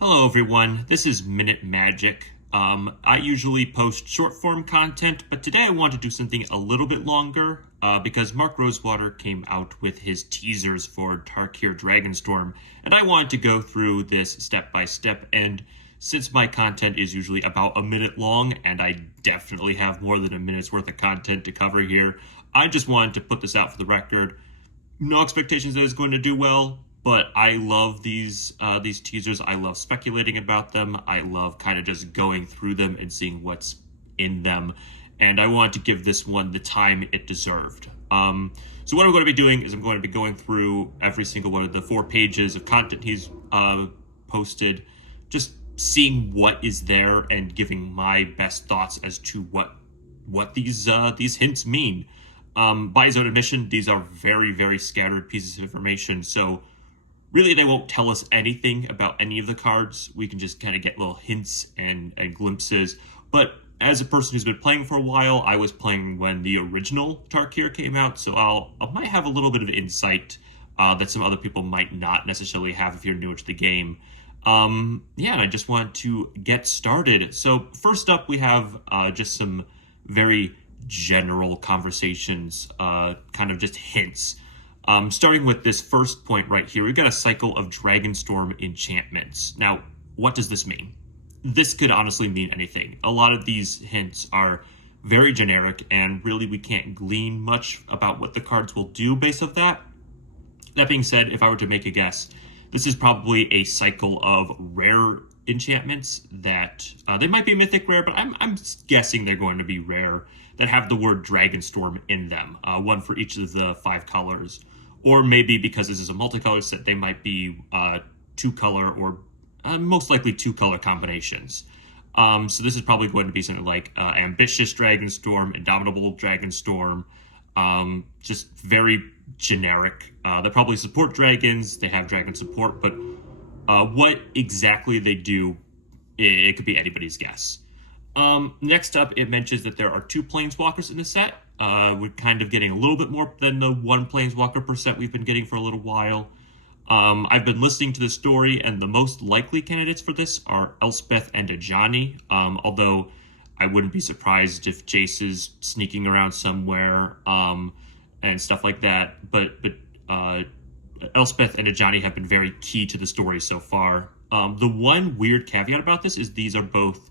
Hello, everyone. This is Minute Magic. I usually post short form content, but today I want to do something a little bit longer because Mark Rosewater came out with his teasers for Tarkir Dragonstorm, and I wanted to go through this step by step. And since my content is usually about a minute long, and I definitely have more than a minute's worth of content to cover here, I just wanted to put this out for the record. No expectations that it's going to do well, but I love these teasers. I love speculating about them. I love kind of just going through them and seeing what's in them. And I want to give this one the time it deserved. So what I'm going to be doing is I'm going to be going through every single one of the 4 pages of content he's posted, just seeing what is there and giving my best thoughts as to what these hints mean. By his own admission, these are very, very scattered pieces of information, so really they won't tell us anything about any of the cards. We can just kind of get little hints and glimpses. But as a person who's been playing for a while, I was playing when the original Tarkir came out, so I might have a little bit of insight that some other people might not necessarily have if you're newer to the game. And I just want to get started. So first up, we have just some very general conversations, kind of just hints. Starting with this first point right here, we've got a cycle of Dragonstorm enchantments. Now, what does this mean? This could honestly mean anything. A lot of these hints are very generic, and really we can't glean much about what the cards will do based off that. That being said, if I were to make a guess, this is probably a cycle of rare enchantments that they might be mythic rare, but I'm guessing they're going to be rare that have the word Dragonstorm in them, one for each of the 5 colors. Or maybe because this is a multicolor set, they might be 2-color or most likely 2-color combinations. So this is probably going to be something like Ambitious Dragonstorm, Indomitable Dragonstorm, just very generic. They probably support dragons, they have dragon support, but what exactly they do, it could be anybody's guess. Next up, it mentions that there are 2 planeswalkers in the set. We're kind of getting a little bit more than the 1 planeswalker per set we've been getting for a little while. I've been listening to the story, and the most likely candidates for this are Elspeth and Ajani, although I wouldn't be surprised if Jace is sneaking around somewhere, and stuff like that. But Elspeth and Ajani have been very key to the story so far. The one weird caveat about this is these are both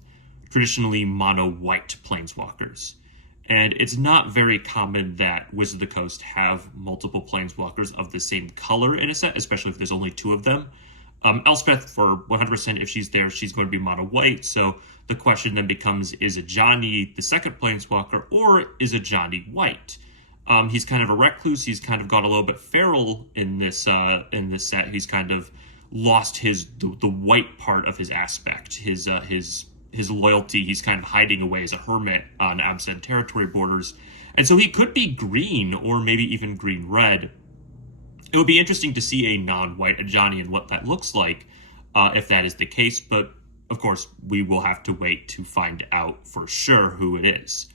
traditionally mono-white planeswalkers. And it's not very common that Wizards of the Coast have multiple planeswalkers of the same color in a set, especially if there's only 2 of them. Elspeth, for 100%, if she's there, she's going to be mono-white. So the question then becomes, is Ajani the second planeswalker, or is Ajani white? He's kind of a recluse. He's kind of got a little bit feral in this set. He's kind of lost the white part of his aspect, his loyalty. He's kind of hiding away as a hermit on Absent territory borders. And so he could be green, or maybe even green-red. It would be interesting to see a non-white Ajani and what that looks like, if that is the case. But, of course, we will have to wait to find out for sure who it is.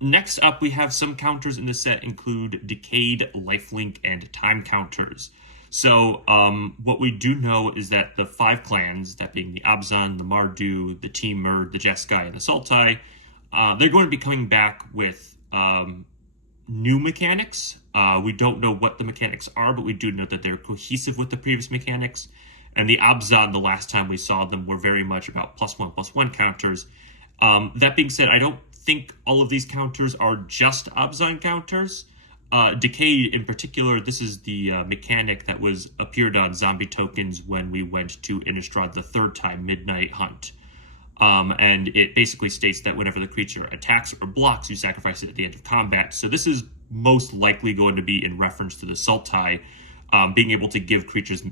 Next up, we have some counters in the set include Decayed, Lifelink, and Time counters. So what we do know is that the 5 clans, that being the Abzan, the Mardu, the Temur, the Jeskai, and the Sultai, they're going to be coming back with new mechanics. We don't know what the mechanics are, but we do know that they're cohesive with the previous mechanics. And the Abzan, the last time we saw them, were very much about +1/+1 counters. That being said, I don't think all of these counters are just Abzan counters. Decay in particular, this is the mechanic that appeared on zombie tokens when we went to Innistrad the 3rd time, Midnight Hunt. And it basically states that whenever the creature attacks or blocks, you sacrifice it at the end of combat. So this is most likely going to be in reference to the Sultai. Being able to give creatures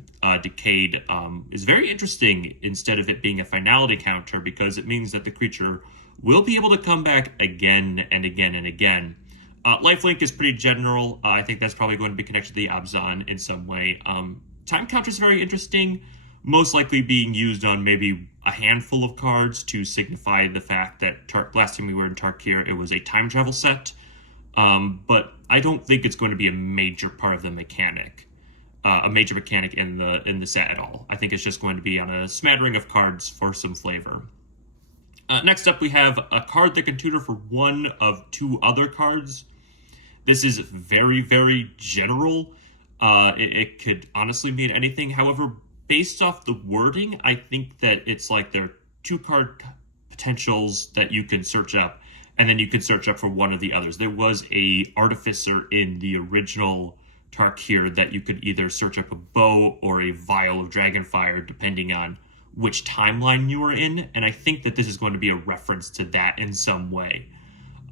Decayed is very interesting instead of it being a finality counter, because it means that the creature will be able to come back again and again and again. Lifelink is pretty general. I think that's probably going to be connected to the Abzan in some way. Time counter is very interesting, most likely being used on maybe a handful of cards to signify the fact that last time we were in Tarkir, it was a time travel set. But I don't think it's going to be a major part of the mechanic. A major mechanic in the set at all. I think think it's just going to be on a smattering of cards for some flavor. Next up, we have a card that can tutor for one of two other cards. This is very, very general. It could honestly mean anything. However, based off the wording, I think that it's like there are two card potentials that you can search up, and then you can search up for one of the others. There was a artificer in the original Tarkir that you could either search up a bow or a vial of dragonfire, depending on which timeline you were in, and I think that this is going to be a reference to that in some way.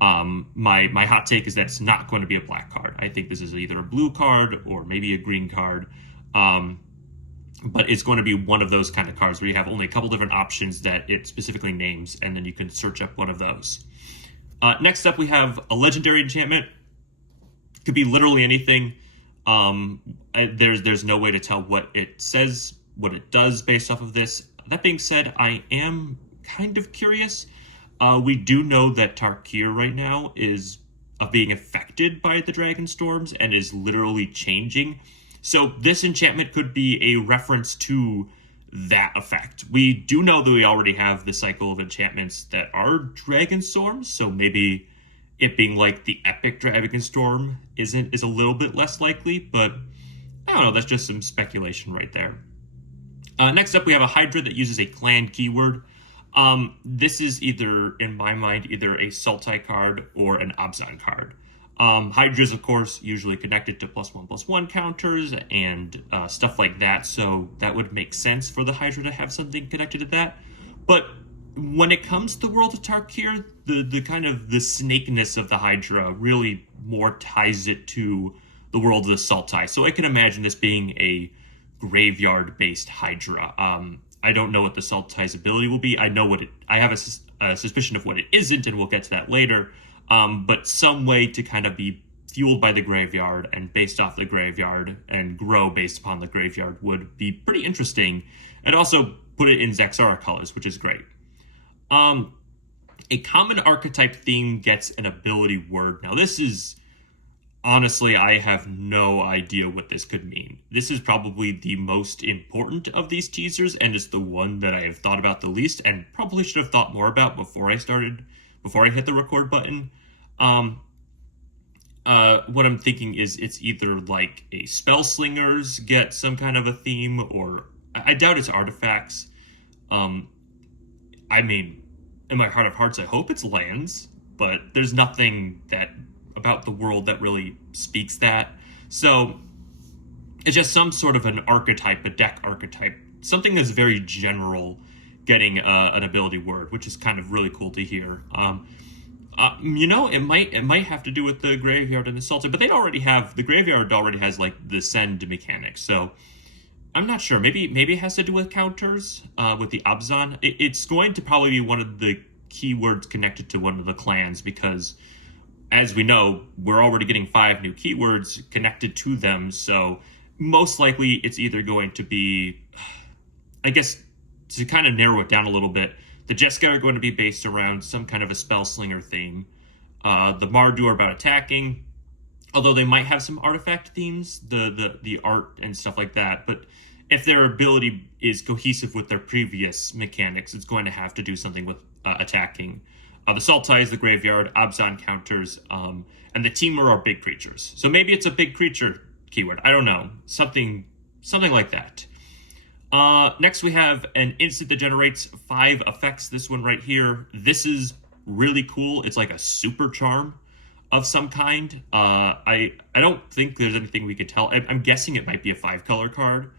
My hot take is that it's not going to be a black card. I think this is either a blue card or maybe a green card. But it's going to be one of those kind of cards where you have only a couple different options that it specifically names, and then you can search up one of those. Next up, we have a legendary enchantment. Could be literally anything. There's no way to tell what it says, what it does based off of this. That being said, I am kind of curious. We do know that Tarkir right now is being affected by the Dragonstorms and is literally changing. So this enchantment could be a reference to that effect. We do know that we already have the cycle of enchantments that are Dragonstorms, so maybe it being like the epic Dragonstorm is a little bit less likely, but I don't know, that's just some speculation right there. Next up, we have a Hydra that uses a clan keyword. This is either, in my mind, either a Sultai card or an Abzan card. Hydras, of course, usually connected to +1/+1 counters and stuff like that, so that would make sense for the Hydra to have something connected to that. But when it comes to the world of Tarkir, the kind of the snakeness of the Hydra really more ties it to the world of the Sultai. So I can imagine this being a graveyard-based Hydra. I don't know what the Sultai's ability will be. I have a suspicion of what it isn't, and we'll get to that later. But some way to kind of be fueled by the graveyard and based off the graveyard and grow based upon the graveyard would be pretty interesting. And also put it in Zaxara colors, which is great. A common archetype theme gets an ability word. Now this is, honestly, I have no idea what this could mean. This is probably the most important of these teasers, and it's the one that I have thought about the least and probably should have thought more about before I hit the record button. What I'm thinking is it's either like a spell slingers get some kind of a theme, or I doubt it's artifacts. I mean, in my heart of hearts, I hope it's lands, but there's nothing that about the world that really speaks that. So it's just some sort of an archetype, a deck archetype, something that's very general getting an ability word, which is kind of really cool to hear. It might have to do with the graveyard and the Sultai, but the graveyard already has like the send mechanic. So I'm not sure. Maybe it has to do with counters with the Abzan. It's going to probably be one of the keywords connected to one of the clans because, as we know, we're already getting 5 new keywords connected to them. So most likely it's either going to be, I guess, to kind of narrow it down a little bit, the Jeskai are going to be based around some kind of a spell slinger theme. The Mardu are about attacking, although they might have some artifact themes, the art and stuff like that. But if their ability is cohesive with their previous mechanics, it's going to have to do something with attacking. The Sultai is the graveyard, Abzan counters, and the Temur are big creatures. So maybe it's a big creature keyword. I don't know. Something like that. Next, we have an instant that generates 5 effects. This one right here. This is really cool. It's like a super charm of some kind. I don't think there's anything we could tell. I'm guessing it might be a 5-color card.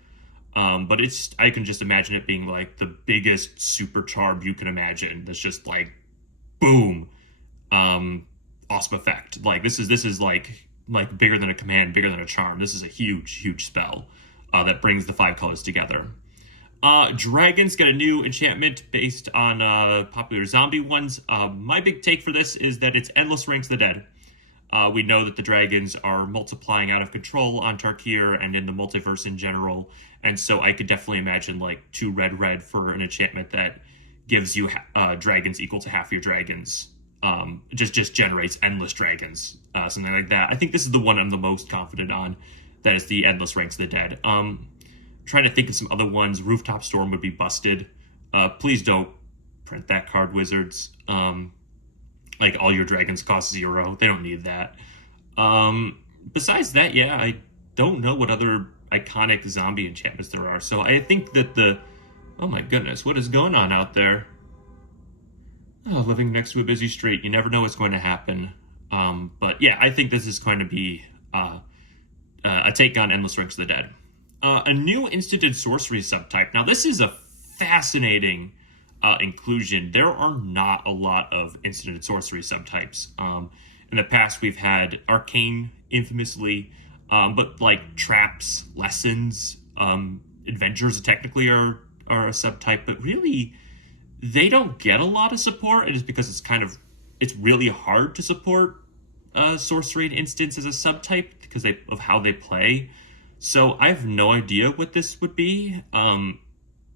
But I can just imagine it being like the biggest super charm you can imagine. That's just like, boom, awesome effect. Like this is like bigger than a command, bigger than a charm. This is a huge spell that brings the 5 colors together. Dragons get a new enchantment based on popular zombie ones. My big take for this is that it's Endless Ranks of the Dead. We know that the dragons are multiplying out of control on Tarkir and in the multiverse in general, and so I could definitely imagine like 2 red for an enchantment that gives you dragons equal to half your dragons. Just generates endless dragons, something like that. I think this is the one I'm the most confident on. That is the Endless Ranks of the Dead. trying to think of some other ones. Rooftop Storm would be busted. Please don't print that card, Wizards. Like, all your dragons cost 0. They don't need that. Besides that, yeah, I don't know what other iconic zombie enchantments there are. So I think that oh my goodness, what is going on out there? Oh, living next to a busy street. You never know what's going to happen. But yeah, I think this is going to be a take on Endless Ranks of the Dead. A new instant and sorcery subtype. Now, this is a fascinating inclusion. There are not a lot of instant and sorcery subtypes. In the past, we've had Arcane, infamously, but like Traps, Lessons, Adventures technically are a subtype, but really they don't get a lot of support. It is because it's really hard to support sorcery and instants as a subtype because of how they play. So I have no idea what this would be.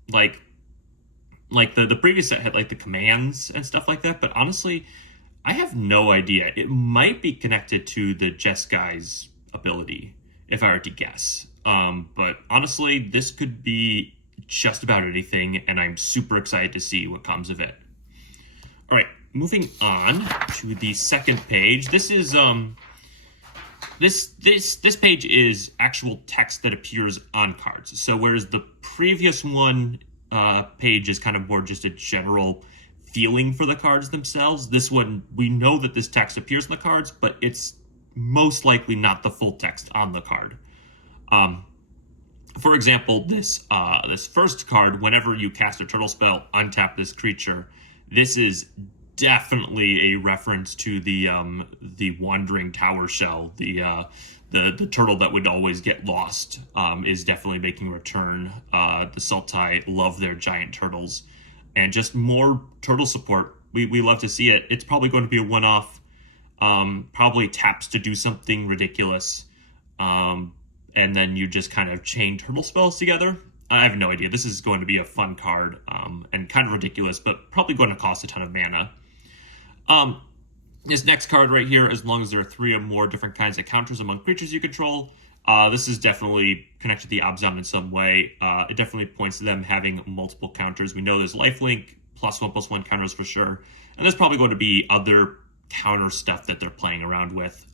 Like the previous set had like the commands and stuff like that, but honestly, I have no idea. It might be connected to the Jeskai ability, if I were to guess. But honestly, this could be just about anything, and I'm super excited to see what comes of it. All right, moving on to the second page. This is this page is actual text that appears on cards. So whereas the previous one page is kind of more just a general feeling for the cards themselves, this one, we know that this text appears in the cards, but it's most likely not the full text on the card. For example, this first card, whenever you cast a turtle spell, untap this creature. This is definitely a reference to the Wandering Tower Shell. The turtle that would always get lost is definitely making a return. The Sultai love their giant turtles, and just more turtle support. We love to see it. It's probably going to be a one-off. Probably taps to do something ridiculous. And then you just kind of chain turtle spells together. I have no idea. This is going to be a fun card, and kind of ridiculous, but probably going to cost a ton of mana. This next card right here, as long as there are 3 or more different kinds of counters among creatures you control, this is definitely connected to the Abzan in some way. It definitely points to them having multiple counters. We know there's lifelink, +1/+1 counters for sure, and there's probably going to be other counter stuff that they're playing around with.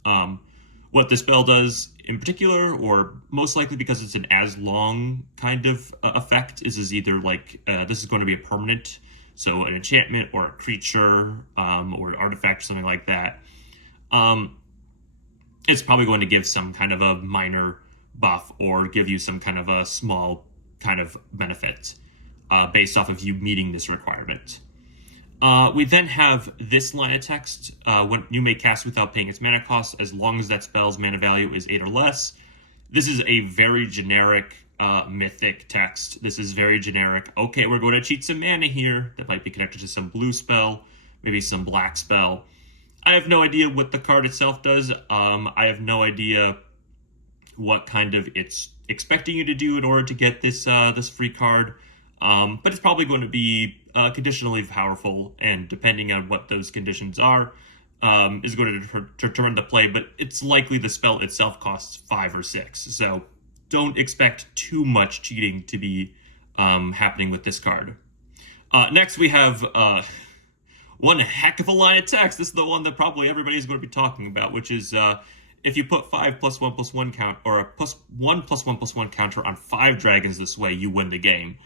What this spell does in particular, or most likely because it's an as long kind of effect, is either like this is going to be a permanent, so an enchantment or a creature or an artifact or something like that. It's probably going to give some kind of a minor buff or give you some kind of a small kind of benefit based off of you meeting this requirement. We then have this line of text. When you may cast without paying its mana cost, as long as that spell's mana value is 8 or less. This is a very generic mythic text. This is very generic. Okay, we're going to cheat some mana here. That might be connected to some blue spell, maybe some black spell. I have no idea what the card itself does. I have no idea what kind of it's expecting you to do in order to get this this free card. But it's probably going to be conditionally powerful, and depending on what those conditions are, is going to determine the play, but it's likely the spell itself costs 5 or 6. So don't expect too much cheating to be happening with this card. Next, we have one heck of a line of text. This is the one that probably everybody's going to be talking about, which is if you put 5+1/+1 count, or a +1/+1/+1 counter on 5 dragons this way, you win the game.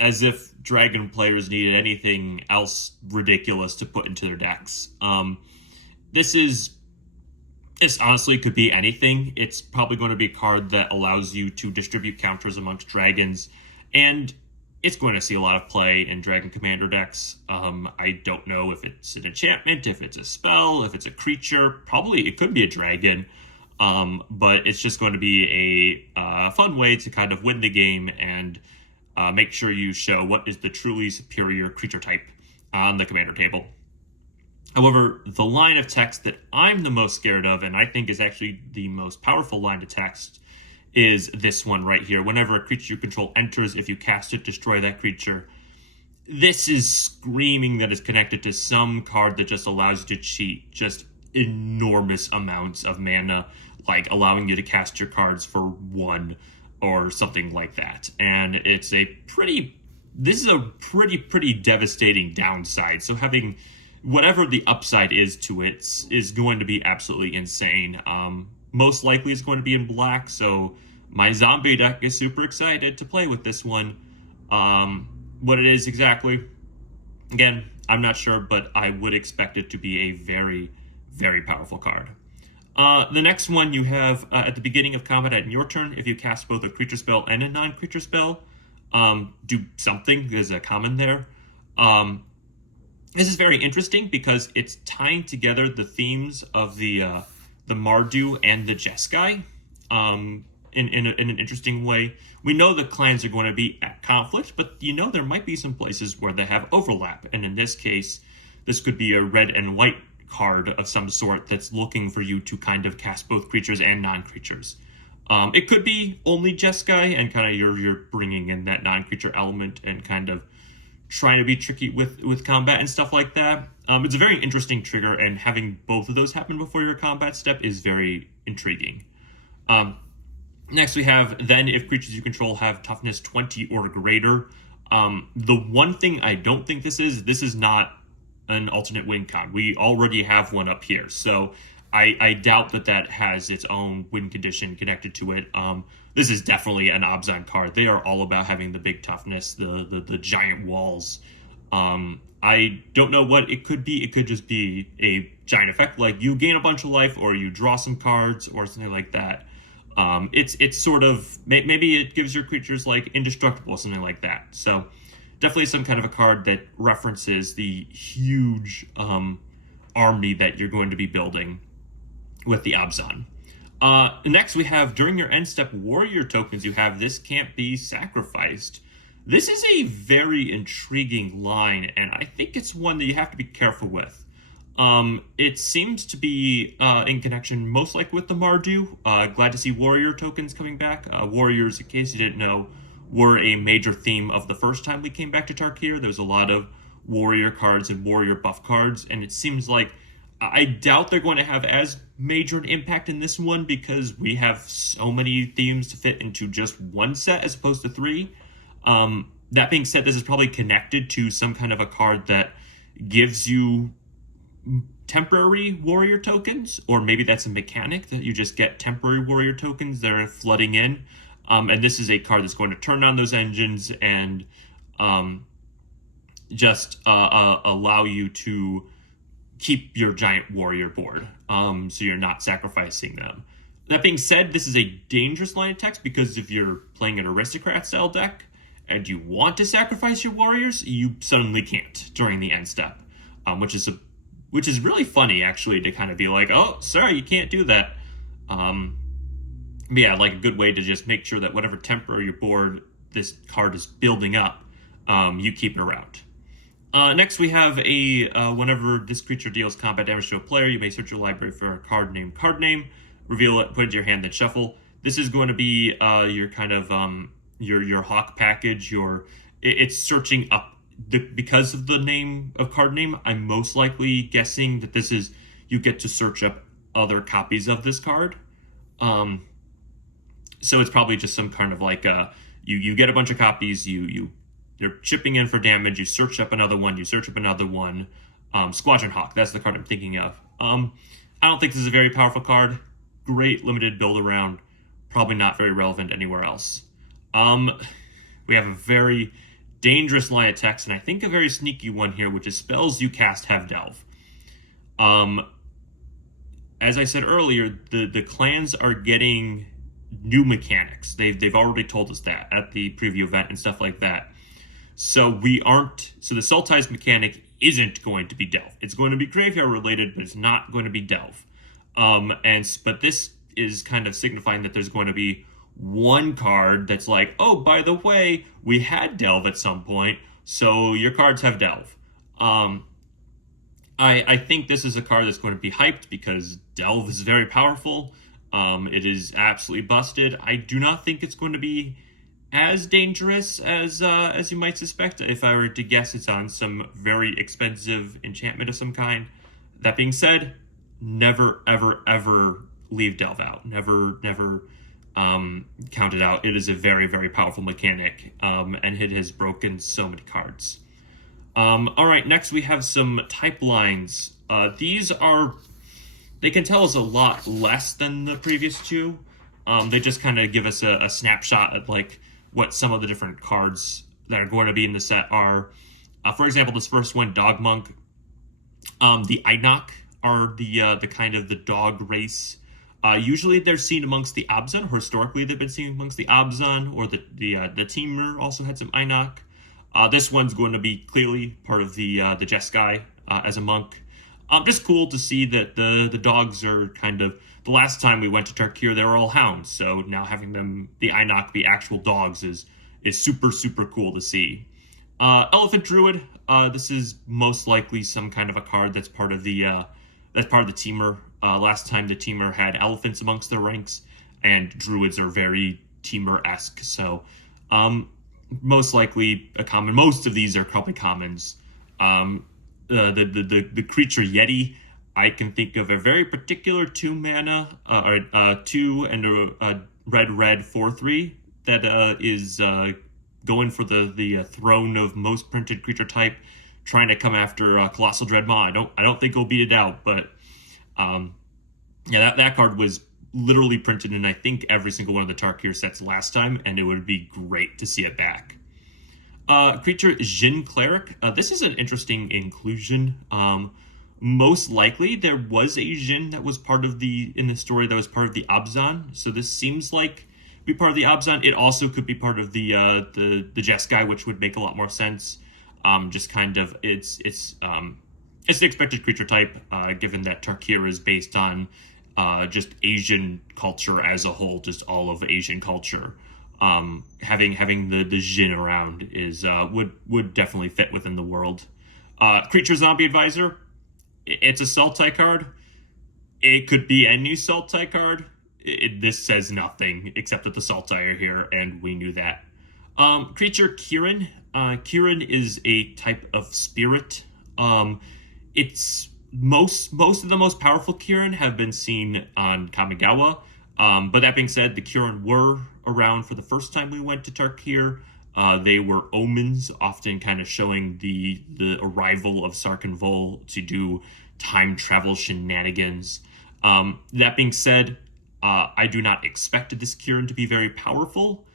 As if dragon players needed anything else ridiculous to put into their decks. This honestly could be anything. It's probably going to be a card that allows you to distribute counters amongst dragons, and it's going to see a lot of play in Dragon Commander decks. I don't know if it's an enchantment, if it's a spell, if it's a creature. Probably it could be a dragon, but it's just going to be a fun way to kind of win the game and make sure you show what is the truly superior creature type on the commander table. However, the line of text that I'm the most scared of, and I think is actually the most powerful line of text, is this one right here. Whenever a creature you control enters, if you cast it, destroy that creature. This is screaming that it's connected to some card that just allows you to cheat just enormous amounts of mana, like allowing you to cast your cards for 1. or something like that. And it's this is a pretty devastating downside. So having whatever the upside is to it is going to be absolutely insane. Most likely it's going to be in black, so my zombie deck is super excited to play with this one. What it is exactly, again, I'm not sure, but I would expect it to be a very, very powerful card. The next one you have at the beginning of combat in your turn, if you cast both a creature spell and a non-creature spell, do something. There's a common there. This is very interesting because it's tying together the themes of the Mardu and the Jeskai in an interesting way. We know the clans are going to be at conflict, but there might be some places where they have overlap. And in this case, this could be a red and white card of some sort that's looking for you to kind of cast both creatures and non-creatures. It could be only Jeskai, and kind of you're bringing in that non-creature element and kind of trying to be tricky with combat and stuff like that. It's a very interesting trigger, and having both of those happen before your combat step is very intriguing. Next we have, then if creatures you control have toughness 20 or greater. The one thing I don't think this is not an alternate win con. We already have one up here, so I doubt that has its own win condition connected to it. This is definitely an Abzan card. They are all about having the big toughness, the giant walls. I don't know what it could be. It could just be a giant effect, like you gain a bunch of life, or you draw some cards, or something like that. It's sort of, maybe it gives your creatures like indestructible, something like that. So definitely some kind of a card that references the huge army that you're going to be building with the Abzan. Next we have, during your end step warrior tokens, you have this can't be sacrificed. This is a very intriguing line, and I think it's one that you have to be careful with. It seems to be in connection most likely with the Mardu. Glad to see warrior tokens coming back. Warriors, in case you didn't know, were a major theme of the first time we came back to Tarkir. There was a lot of warrior cards and warrior buff cards, and it seems like I doubt they're going to have as major an impact in this one because we have so many themes to fit into just one set as opposed to three. That being said, this is probably connected to some kind of a card that gives you temporary warrior tokens, or maybe that's a mechanic that you just get temporary warrior tokens that are flooding in. And this is a card that's going to turn on those engines and just allow you to keep your giant warrior board, so you're not sacrificing them. That being said, this is a dangerous line of text because if you're playing an aristocrat style deck and you want to sacrifice your warriors, you suddenly can't during the end step, which is really funny actually, to kind of be like, oh, sorry, you can't do that. But yeah, like a good way to just make sure that whatever temporary board this card is building up, you keep it around. Next we have whenever this creature deals combat damage to a player, you may search your library for a card name, reveal it, put it into your hand, then shuffle. This is going to be your kind of your hawk package. It's searching up because of the name of card name. I'm most likely guessing that this is, you get to search up other copies of this card. So it's probably just some kind of like you get a bunch of copies, they're chipping in for damage, you search up another one, Squadron Hawk, that's the card I'm thinking of. I don't think this is a very powerful card. Great limited build around, probably not very relevant anywhere else. We have a very dangerous line of text, and I think a very sneaky one here, which is spells you cast have delve. As I said earlier, the clans are getting new mechanics. They've already told us that at the preview event and stuff like that. So the Sultai's mechanic isn't going to be delve. It's going to be graveyard related, but it's not going to be delve. But this is kind of signifying that there's going to be one card that's like, oh, by the way, we had delve at some point, so your cards have delve. I think this is a card that's going to be hyped because delve is very powerful. It is absolutely busted. I do not think it's going to be as dangerous as you might suspect. If I were to guess, it's on some very expensive enchantment of some kind. That being said, never, ever, ever leave delve out. Never counted out, it is a very, very powerful mechanic, and it has broken so many cards. All right, next we have some type lines. They can tell us a lot less than the previous two. They just kind of give us a snapshot of like what some of the different cards that are going to be in the set are. For example, this first one, Dog Monk. The Einok are the kind of the dog race. Usually they're seen amongst the Abzan. Historically, they've been seen amongst the Abzan, or the Temur also had some Einok. This one's going to be clearly part of the Jeskai as a monk. Just cool to see that the dogs are kind of, the last time we went to Tarkir, they were all hounds. So now having the Einok be actual dogs is super, super cool to see. Elephant Druid. This is most likely some kind of a card that's part of the Temur. Last time the Temur had elephants amongst their ranks, and druids are very Temur-esque. So most likely a common. Most of these are probably commons. The creature Yeti, I can think of a very particular 2 mana, 2 and a red 4/3 that is going for the throne of most printed creature type, trying to come after Colossal Dreadmaw. I don't think he'll beat it out, but yeah, that card was literally printed in I think every single one of the Tarkir sets last time, and it would be great to see it back. Creature Jin Cleric. This is an interesting inclusion. Most likely there was a Jin that was part of in the story that was part of the Abzan. So this seems like be part of the Abzan. It also could be part of the Jeskai, which would make a lot more sense. Just kind of it's the expected creature type, given that Tarkir is based on just Asian culture as a whole, just all of Asian culture. Having the Jin around is would definitely fit within the world. Creature Zombie Advisor. It's a Sultai card. It could be any Sultai card. This says nothing except that the Sultai are here, and we knew that. Creature Kirin. Kirin is a type of spirit. It's most of the most powerful Kirin have been seen on Kamigawa. But that being said, the Kirin were around for the first time we went to Tarkir. They were omens, often kind of showing the arrival of Sarkhan Vol to do time travel shenanigans. That being said, I do not expect this Kirin to be very powerful.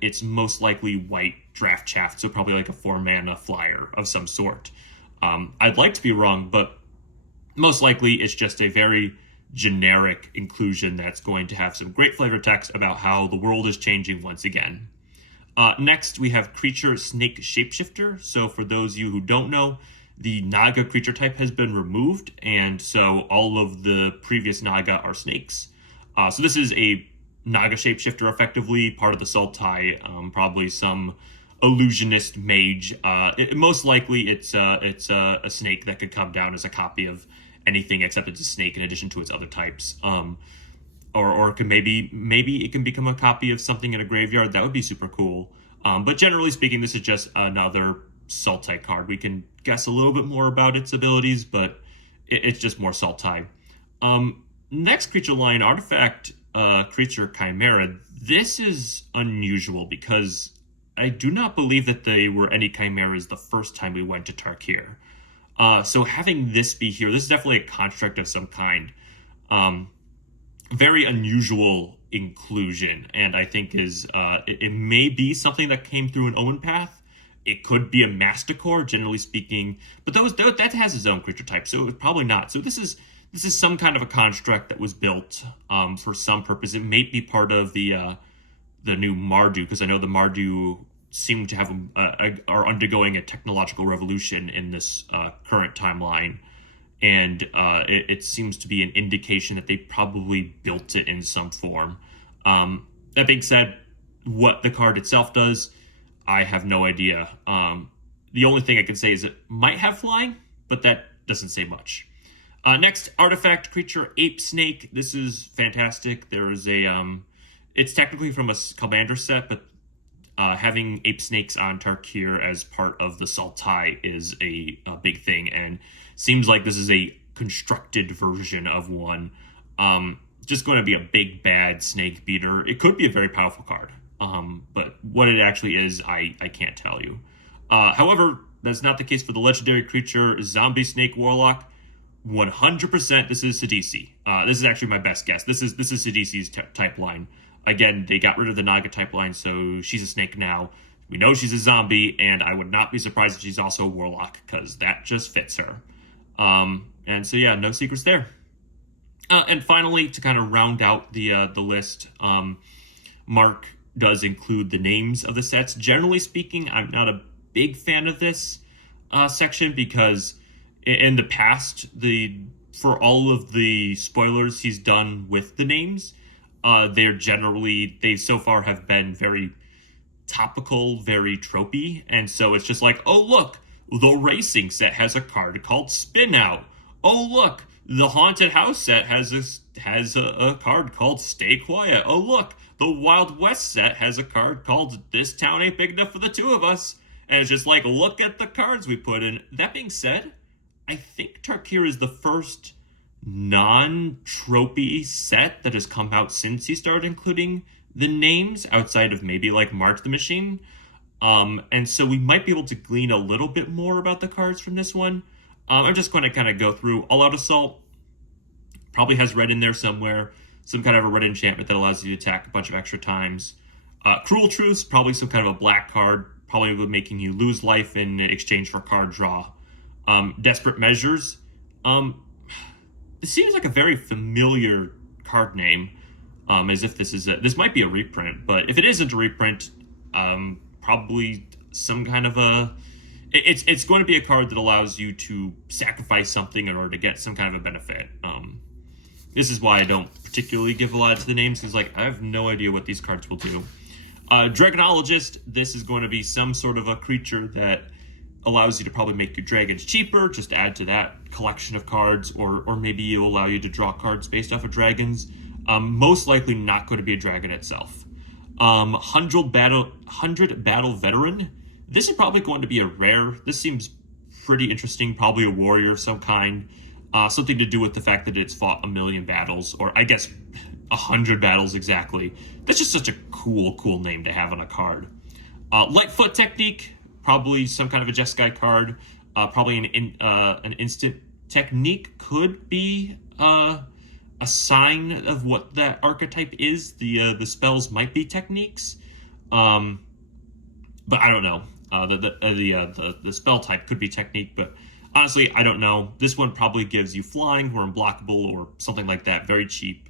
It's most likely white draft chaff, so probably like a 4-mana flyer of some sort. I'd like to be wrong, but most likely it's just a very generic inclusion that's going to have some great flavor text about how the world is changing once again. Next, we have Creature Snake Shapeshifter. So for those of you who don't know, the Naga creature type has been removed, and so all of the previous Naga are snakes. So this is a Naga Shapeshifter, effectively part of the Sultai, probably some illusionist mage. Most likely it's a snake that could come down as a copy of anything except it's a snake in addition to its other types. Or it can maybe it can become a copy of something in a graveyard. That would be super cool. But generally speaking, this is just another Sultai card. We can guess a little bit more about its abilities, but it's just more Sultai. Next creature line, Artifact Creature Chimera. This is unusual because I do not believe that they were any chimeras the first time we went to Tarkir. So having this be here, this is definitely a construct of some kind. Very unusual inclusion, and I think it may be something that came through an Omen path. It could be a Masticore, generally speaking, but that has its own creature type, so it's probably not. So this is some kind of a construct that was built for some purpose. It may be part of the new Mardu, because I know the Mardu seem to have are undergoing a technological revolution in this current timeline. And it seems to be an indication that they probably built it in some form. That being said, what the card itself does, I have no idea. The only thing I can say is it might have flying, but that doesn't say much. Next, Artifact Creature Ape Snake. This is fantastic. There is it's technically from a Commander set, but having ape snakes on Tarkir as part of the Sultai is a big thing, and seems like this is a constructed version of one. just going to be a big bad snake beater. It could be a very powerful card, but what it actually is, I can't tell you. However, that's not the case for the legendary creature Zombie Snake Warlock. 100% this is Sidisi. This is actually my best guess. This is Sidisi's type line. Again, they got rid of the Naga type line, so she's a snake now. We know she's a zombie, and I would not be surprised if she's also a warlock, because that just fits her. And so yeah, no secrets there. And finally, to kind of round out the list, Mark does include the names of the sets. Generally speaking, I'm not a big fan of this section, because in the past, for all of the spoilers he's done with the names, they so far have been very topical, very tropey, and so it's just like, oh look, the racing set has a card called Spin Out. Oh look, the haunted house set has a card called Stay Quiet. Oh look, the Wild West set has a card called This Town Ain't Big Enough for the Two of Us. And it's just like, look at the cards we put in. That being said, I think Tarkir is the first non-tropey set that has come out since he started including the names, outside of maybe like Mark the Machine. And so we might be able to glean a little bit more about the cards from this one. I'm just going to kind of go through. All Out Assault probably has red in there somewhere. Some kind of a red enchantment that allows you to attack a bunch of extra times. Cruel Truce, probably some kind of a black card, probably making you lose life in exchange for card draw. Desperate Measures. It seems like a very familiar card name, as if this might be a reprint, but if it isn't a reprint, probably some kind of a... It's going to be a card that allows you to sacrifice something in order to get some kind of a benefit. This is why I don't particularly give a lot to the names, because like I have no idea what these cards will do. Dragonologist, this is going to be some sort of a creature that allows you to probably make your dragons cheaper, just add to that collection of cards, or maybe it'll allow you to draw cards based off of dragons. Most likely not going to be a dragon itself. 100 Battle Veteran. This is probably going to be a rare. This seems pretty interesting, probably a warrior of some kind. Something to do with the fact that it's fought 1,000,000 battles, or I guess 100 battles exactly. That's just such a cool name to have on a card. Lightfoot Technique, probably some kind of a Jeskai card. Probably an instant technique, could be a sign of what that archetype is. The spells might be techniques, but I don't know. The spell type could be technique, but honestly, I don't know. This one probably gives you flying or unblockable or something like that, very cheap.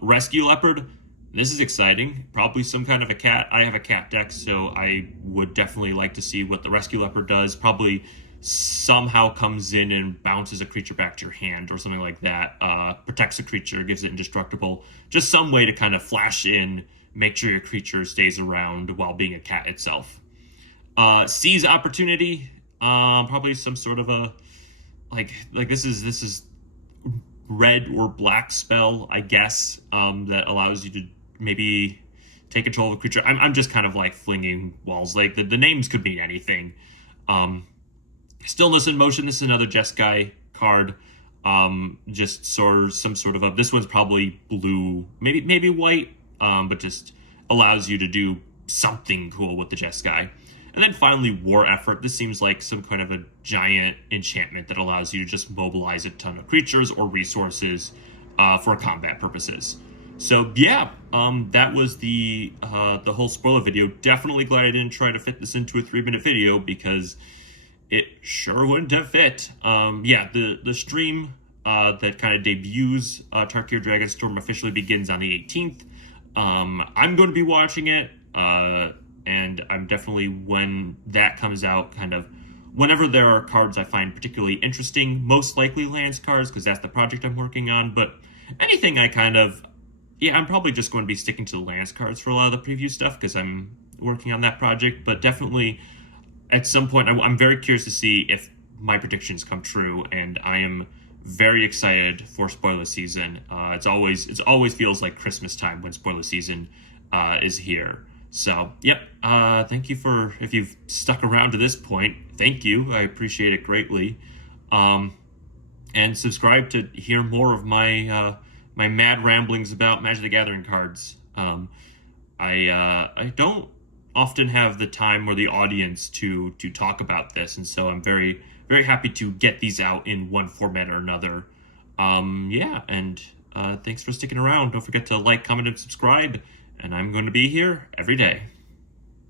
Rescue Leopard. This is exciting. Probably some kind of a cat. I have a cat deck, so I would definitely like to see what the Rescue Leopard does. Probably somehow comes in and bounces a creature back to your hand or something like that. Protects a creature, gives it indestructible. Just some way to kind of flash in, make sure your creature stays around while being a cat itself. Seize Opportunity. Probably some sort of a like this is red or black spell, I guess, that allows you to maybe take control of a creature. I'm just kind of like flinging walls. Like the names could mean anything. Stillness in Motion. This is another Jeskai card. Just some sort of a. This one's probably blue, maybe white, but just allows you to do something cool with the Jeskai. And then finally, War Effort. This seems like some kind of a giant enchantment that allows you to just mobilize a ton of creatures or resources for combat purposes. So yeah, that was the whole spoiler video. Definitely glad I didn't try to fit this into a 3-minute video, because it sure wouldn't have fit. Yeah, the stream that kind of debuts Tarkir Dragonstorm officially begins on the 18th. I'm going to be watching it. And I'm definitely, when that comes out, kind of whenever there are cards I find particularly interesting, most likely lands cards, because that's the project I'm working on. But anything I kind of, yeah, I'm probably just going to be sticking to the lands cards for a lot of the preview stuff, because I'm working on that project. But definitely, at some point, I'm very curious to see if my predictions come true, and I am very excited for spoiler season. It always feels like Christmas time when spoiler season is here. So, yep, thank you if you've stuck around to this point, thank you, I appreciate it greatly. And subscribe to hear more of my my mad ramblings about Magic the Gathering cards. I don't often have the time or the audience to talk about this, and so I'm very happy to get these out in one format or another. Yeah, and thanks for sticking around. Don't forget to like, comment, and subscribe. And I'm going to be here every day.